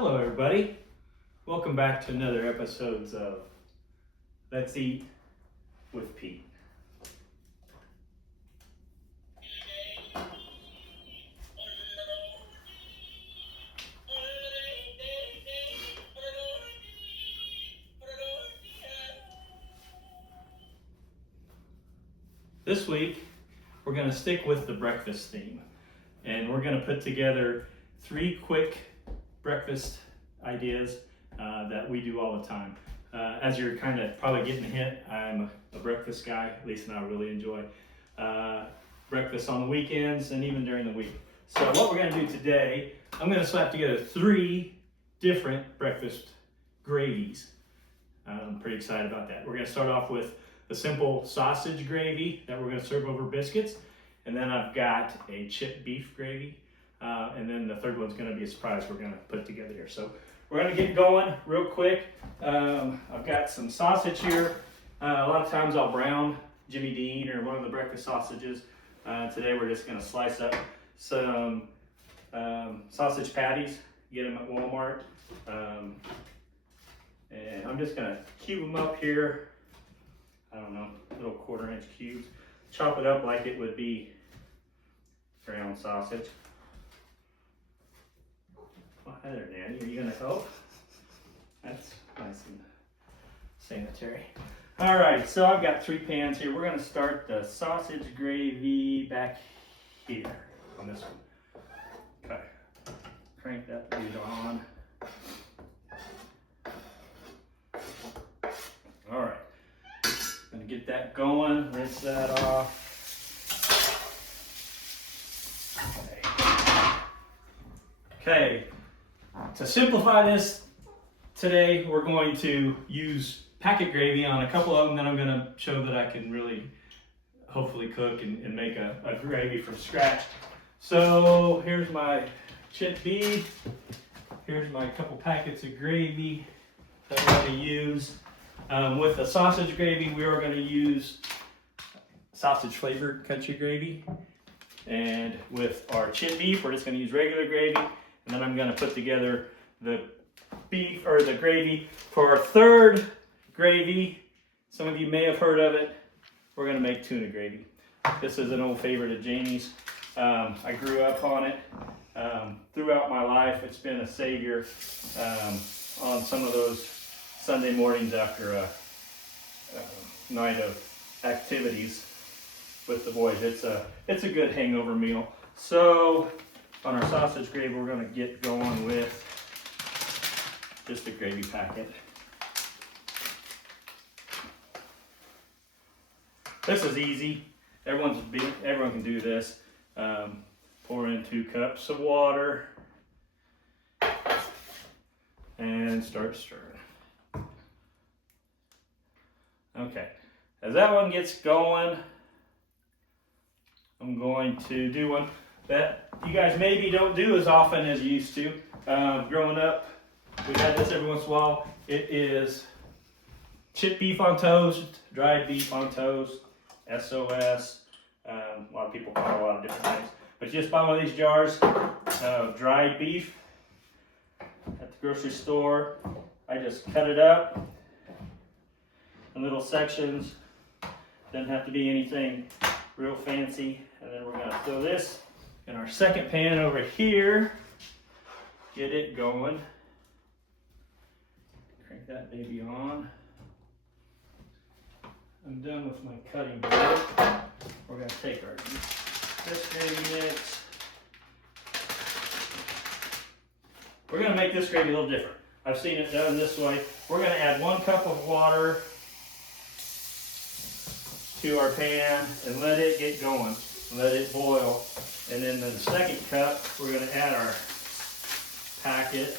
Hello everybody, welcome back to another episode of Let's Eat with Pete. This week we're going to stick with the breakfast theme, and we're going to put together 3 quick breakfast ideas that we do all the time. As you're kind of probably getting a hint, I'm a breakfast guy, at least, and I really enjoy breakfast on the weekends and even during the week. So what we're going to do today, I'm going to slap together 3 different breakfast gravies. I'm pretty excited about that. We're going to start off with the simple sausage gravy that we're going to serve over biscuits, and then I've got a chipped beef gravy, and then the third one's going to be a surprise we're going to put together here. So we're going to get going real quick. I've got some sausage here. A lot of times I'll brown Jimmy Dean or one of the breakfast sausages. Today we're just going to slice up some sausage patties, get them at Walmart, and I'm just going to cube them up here. I don't know, little 1/4-inch cubes. Chop it up like it would be ground sausage. Well, hi there, Nanny. Are you going to help? That's nice and sanitary. All right, so I've got 3 pans here. We're going to start the sausage gravy back here on this one. Okay, crank that dude on. All right. Gonna get that going, rinse that off. Okay, to simplify this today, we're going to use packet gravy on a couple of them, then I'm gonna show that I can really hopefully cook and make a gravy from scratch. So here's my chipped beef. Here's my couple packets of gravy that we're gonna use. With the sausage gravy, we are going to use sausage flavored country gravy. And with our chipped beef, we're just going to use regular gravy. And then I'm going to put together the beef or the gravy for our third gravy. Some of you may have heard of it. We're going to make tuna gravy. This is an old favorite of Jamie's. I grew up on it. Throughout my life, it's been a savior on some of those Sunday mornings after a night of activities with the boys. It's a good hangover meal. So on our sausage gravy, we're going to get going with just a gravy packet. This is easy. Everyone can do this. Pour in 2 cups of water and start stirring. Okay, as that one gets going, I'm going to do one that you guys maybe don't do as often as you used to. Growing up, we had this every once in a while. It is chipped beef on toast, dried beef on toast, SOS. A lot of people call it a lot of different things. But just buy one of these jars of dried beef at the grocery store. I just cut it up in little sections. Doesn't have to be anything real fancy. And then we're going to throw this in our second pan over here. Get it going. Crank that baby on. I'm done with my cutting board. We're going to take this gravy mix. We're going to make this gravy a little different. I've seen it done this way. We're going to add 1 cup of water to our pan and let it get going, let it boil. And then the second cup, we're going to add our packet.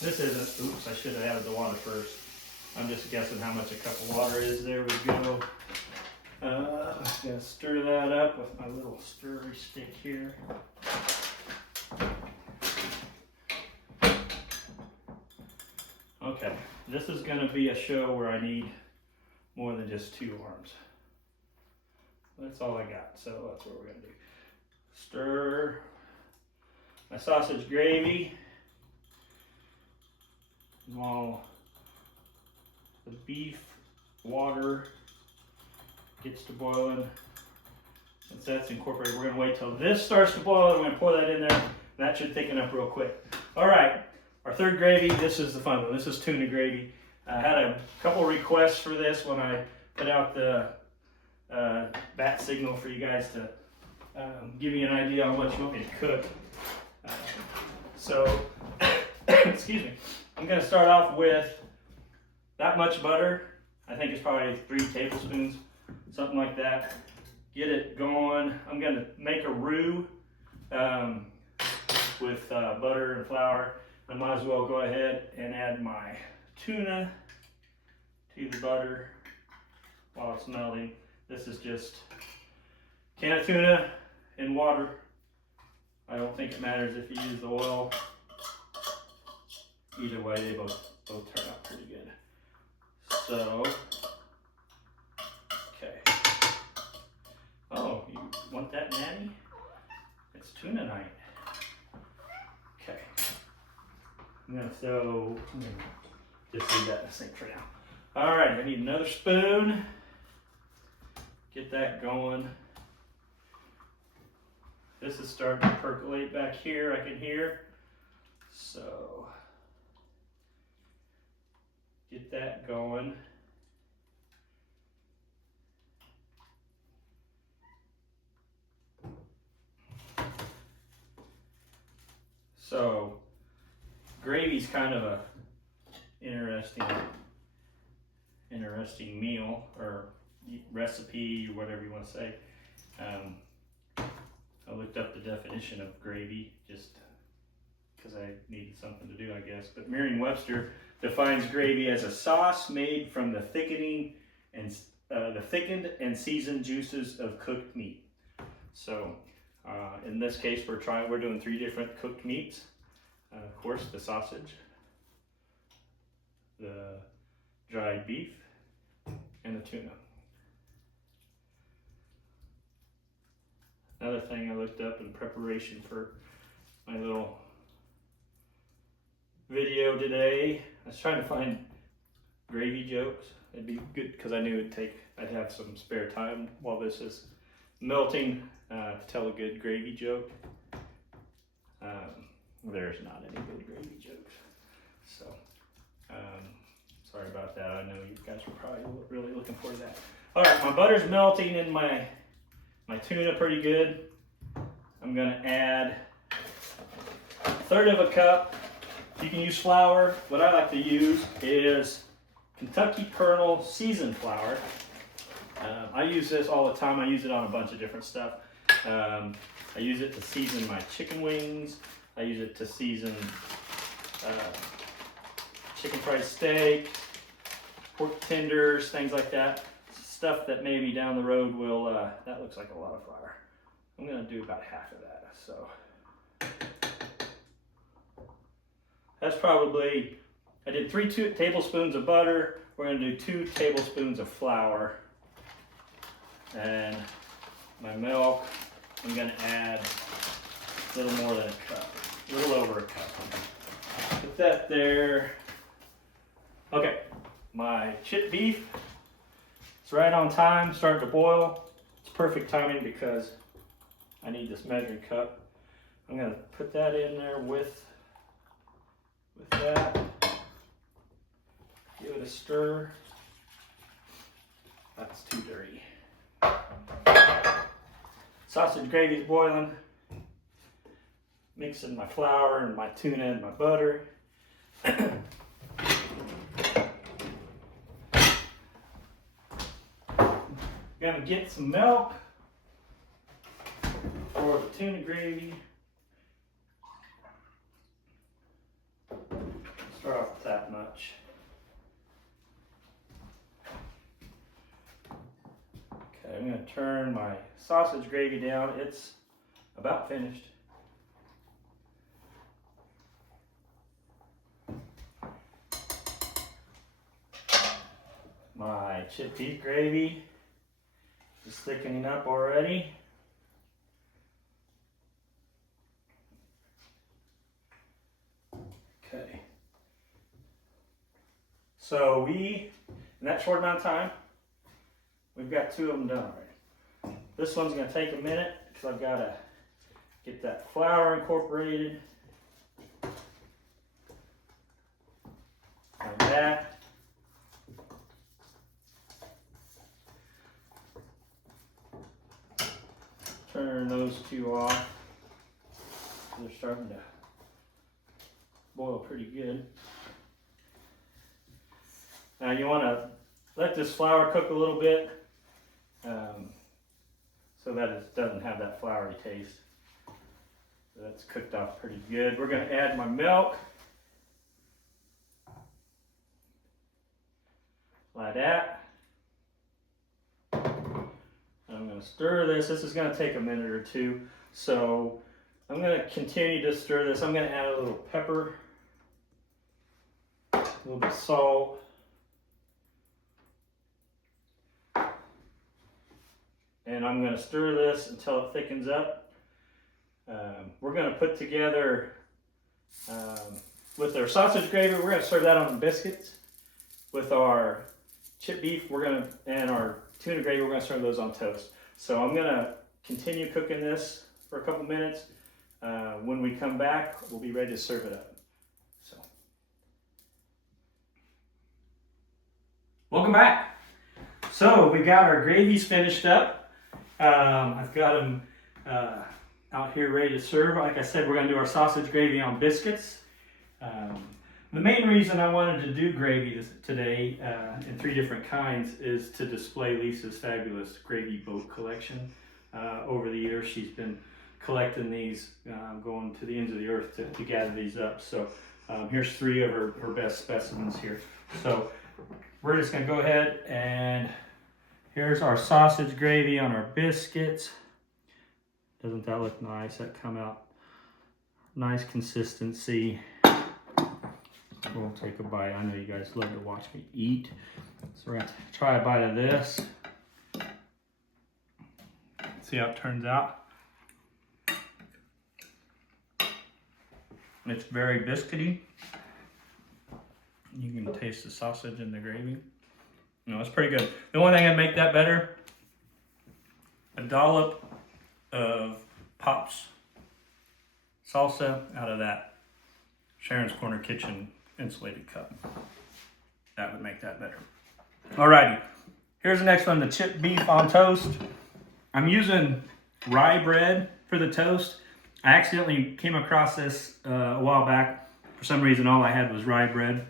This isn't, oops, I should have added the water first. I'm just guessing how much a cup of water is. There we go. I'm just going to stir that up with my little stirrer stick here. Okay, this is going to be a show where I need more than just 2 arms. That's all I got, so that's what we're going to do. Stir my sausage gravy while the beef water gets to boiling. Once that's incorporated, we're going to wait till this starts to boil and we're going to pour that in there. That should thicken up real quick. All right, our third gravy, this is the fun one. This is tuna gravy. I had a couple requests for this when I put out the bat signal for you guys to give me an idea on what you want me to cook. So, excuse me, I'm going to start off with that much butter. I think it's probably 3 tablespoons, something like that. Get it going. I'm going to make a roux with butter and flour. I might as well go ahead and add my tuna to the butter while it's melting. This is just a can of tuna in water. I don't think it matters if you use the oil. Either way, they both turn out pretty good. So, okay. Oh, you want that natty? It's tuna night. Okay. I'm gonna just leave that in the sink for now. All right, I need another spoon. Get that going. This is starting to percolate back here, I can hear. So, get that going. So, gravy's kind of a interesting meal or recipe or whatever you want to say. I looked up the definition of gravy just because I needed something to do, I guess. But Merriam-Webster defines gravy as a sauce made from the thickened and seasoned juices of cooked meat. So, in this case, we're doing 3 different cooked meats. Of course, the sausage, the dried beef, and the tuna. Another thing I looked up in preparation for my little video today, I was trying to find gravy jokes. It'd be good because I knew I'd have some spare time while this is melting to tell a good gravy joke. There's not any good gravy jokes, so sorry about that. I know you guys were probably really looking forward to that. All right, my butter's melting in my tuna pretty good. I'm gonna add 1/3 of a cup. You can use flour. What I like to use is Kentucky Kernel seasoned flour. I use this all the time. I use it on a bunch of different stuff. I use it to season my chicken wings. I use it to season chicken fried steak, pork tenders, things like that. Stuff that maybe down the road will, that looks like a lot of flour. I'm gonna do about half of that, so. That's probably, I did 3 tablespoons of butter. We're gonna do 2 tablespoons of flour. And my milk, I'm gonna add a little more than a cup, a little over a cup. Put that there. Okay, my chipped beef, it's right on time, starting to boil. It's perfect timing because I need this measuring cup. I'm gonna put that in there with that. Give it a stir. That's too dirty. Sausage gravy is boiling. Mixing my flour and my tuna and my butter. Gonna get some milk for the tuna gravy. Start off with that much. Okay, I'm gonna turn my sausage gravy down. It's about finished. My chipped beef gravy is thickening up already. So in that short amount of time, we've got 2 of them done already. This one's gonna take a minute because I've gotta get that flour incorporated. Like that. Turn those 2 off. They're starting to boil pretty good. Now you want to let this flour cook a little bit so that it doesn't have that floury taste. So that's cooked off pretty good. We're going to add my milk. Like that. I'm going to stir this. This is going to take a minute or 2. So I'm going to continue to stir this. I'm going to add a little pepper, a little bit of salt, and I'm going to stir this until it thickens up. We're going to put together, with our sausage gravy, we're going to serve that on biscuits. With our chipped beef, and our tuna gravy, we're going to serve those on toast. So I'm going to continue cooking this for a couple minutes. When we come back, we'll be ready to serve it up. So, welcome back. So we got our gravies finished up. I've got them out here ready to serve. Like I said, we're going to do our sausage gravy on biscuits. The main reason I wanted to do gravy today in 3 different kinds is to display Lisa's fabulous gravy boat collection. Over the years, she's been collecting these, going to the ends of the earth to gather these up. So here's 3 of her best specimens here. So we're just going to go ahead, and here's our sausage gravy on our biscuits. Doesn't that look nice? That come out nice consistency. We'll take a bite. I know you guys love to watch me eat. So we're going to try a bite of this. See how it turns out. It's very biscuity. You can taste the sausage and the gravy. No, it's pretty good. The only thing that'd make that better, a dollop of Pop's salsa out of that Sharon's Corner Kitchen insulated cup. That would make that better. Alrighty, here's the next one, the chipped beef on toast. I'm using rye bread for the toast. I accidentally came across this a while back. For some reason, all I had was rye bread,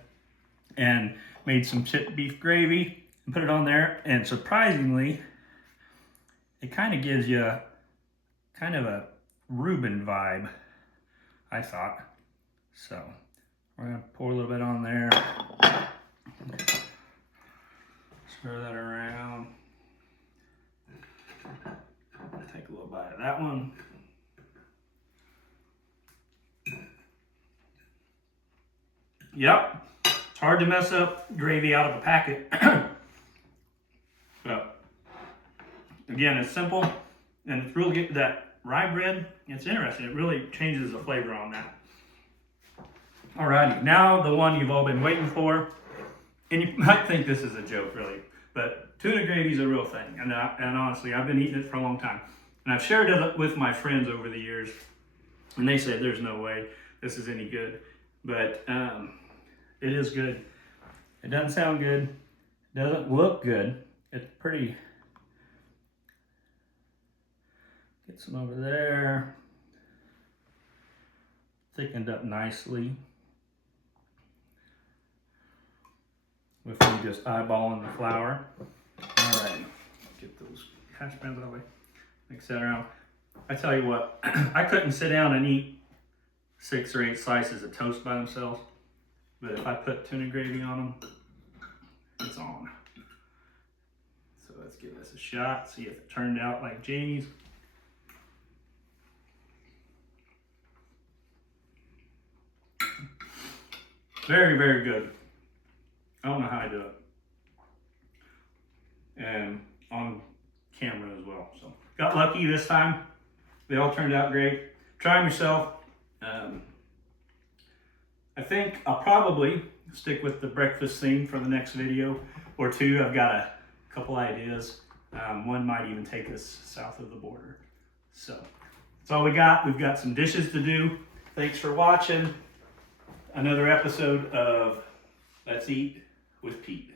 and made some chipped beef gravy and put it on there. And surprisingly, it kind of gives you kind of a Reuben vibe, I thought. So we're gonna pour a little bit on there. Stir that around. Take a little bite of that one. Yep, it's hard to mess up gravy out of a packet. But again, it's simple, and it's really good. That rye bread, it's interesting. It really changes the flavor on that. Alrighty, now the one you've all been waiting for. And you might think this is a joke, really, but tuna gravy is a real thing. And honestly, I've been eating it for a long time. And I've shared it with my friends over the years, and they said there's no way this is any good. But it is good. It doesn't sound good. It doesn't look good. It's pretty. Get some over there. Thickened up nicely. With me just eyeballing the flour. All right, get those hash browns out of the way. Mix that around. I tell you what, I couldn't sit down and eat 6 or 8 slices of toast by themselves, but if I put tuna gravy on them, it's on. So let's give this a shot, see if it turned out like Jamie's. Very, very good. I don't know how I do it. And on camera as well. So got lucky this time. They all turned out great. Try them yourself. I think I'll probably, stick with the breakfast theme for the next video or two. I've got a couple ideas. One might even take us south of the border. So that's all we got. We've got some dishes to do. Thanks for watching another episode of Let's Eat with Pete.